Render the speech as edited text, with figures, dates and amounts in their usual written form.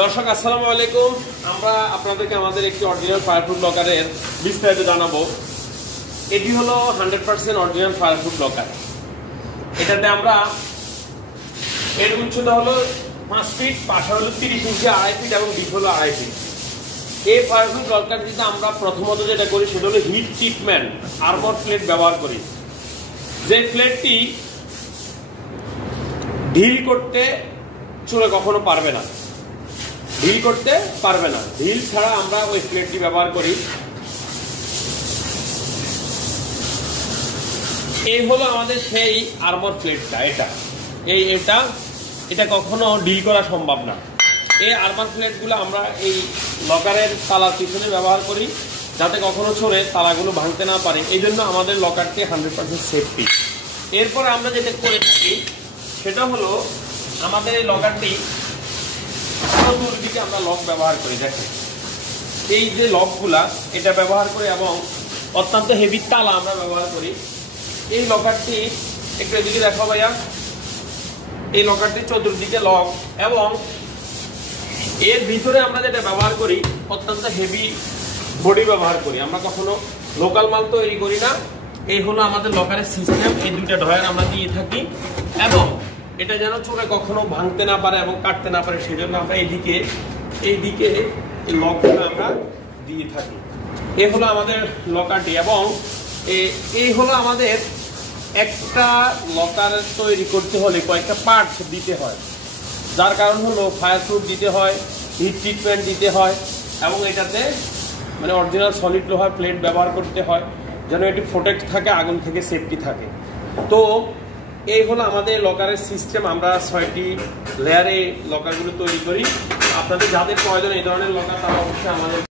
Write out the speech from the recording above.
দর্শক আসসালামু আলাইকুম। আমরা আপনাদেরকে আমাদের একটি অরিজিনাল ফায়ারপ্রুফ লকারের বিস্তারিত জানাবো। এটি হলো 100% অরিজিনাল ফায়ারপ্রুফ লকার। এটাতে আমরা এর উচ্চতা হলো 5 ফিট, পাশা হলো 30 ইঞ্চি, 2.5 ফিট এবং ডিপ হলো 2.5 ফিট। এই ফায়ারপ্রুফ লকারটিতে আমরা প্রথমত যেটা করি সেটা হলো হিট ট্রিটমেন্ট আর্মর প্লেট ব্যবহার করি। যে প্লেটটি ঢিল করতে চলে কখনো পারবে না, ঢিল করতে পারবে না। ঢিল ছাড়া আমরা ওই প্লেটটি ব্যবহার করি। এই হলো আমাদের সেই আর্মর প্লেটটা। এটা কখনো ঢিল করা সম্ভব না। এই আর্মর প্লেটগুলো আমরা এই লকারের তালার পিছনে ব্যবহার করি, যাতে কখনো চলে তালাগুলো ভাঙতে না পারে। এই জন্য আমাদের লকারটি 100% সেফটি। এরপরে আমরা যেটা করে থাকি সেটা হলো আমাদের এই লকারটি চতুর্দিকে আমরা লক ব্যবহার করি। দেখেন এই যে লকগুলা এটা ব্যবহার করি এবং অত্যন্ত হেভি তালা আমরা ব্যবহার করি। এই লকারটি একটু এদিকে দেখো ভাইয়া, এই লকারটি চতুর্দিকে লক এবং এর ভিতরে আমরা যেটা ব্যবহার করি অত্যন্ত হেভি বডি ব্যবহার করি। আমরা কখনো লোকাল মাল তৈরি করি না। এই হলো আমাদের লকারের সিস্টেম। এই দুইটা ড্রয়ার আমরা দিয়ে থাকি এবং এটা যেন চোখে কখনো ভাঙতে না পারে এবং কাটতে না পারে, সেই জন্য আমরা এইদিকে এই লকগুলো আমরা দিয়ে থাকি। এই হলো আমাদের লকারটি এবং এই হলো আমাদের একটা লকার তৈরি করতে হলে কয়েকটা পার্টস দিতে হয়, যার কারণ হলো ফায়ারপ্রুফ দিতে হয়, হিট ট্রিটমেন্ট দিতে হয় এবং এটাতে মানে অরিজিনাল সলিড লোহার প্লেট ব্যবহার করতে হয় যেন এটি প্রোটেক্ট থাকে, আগুন থেকে সেফটি থাকে। তো এই হলো আমাদের লকারের সিস্টেম। আমরা 6টি লেয়ারে লকারগুলো তৈরি করি। আপনাদের যাদের প্রয়োজন এই ধরনের লকার তারা অবশ্যই আমাদের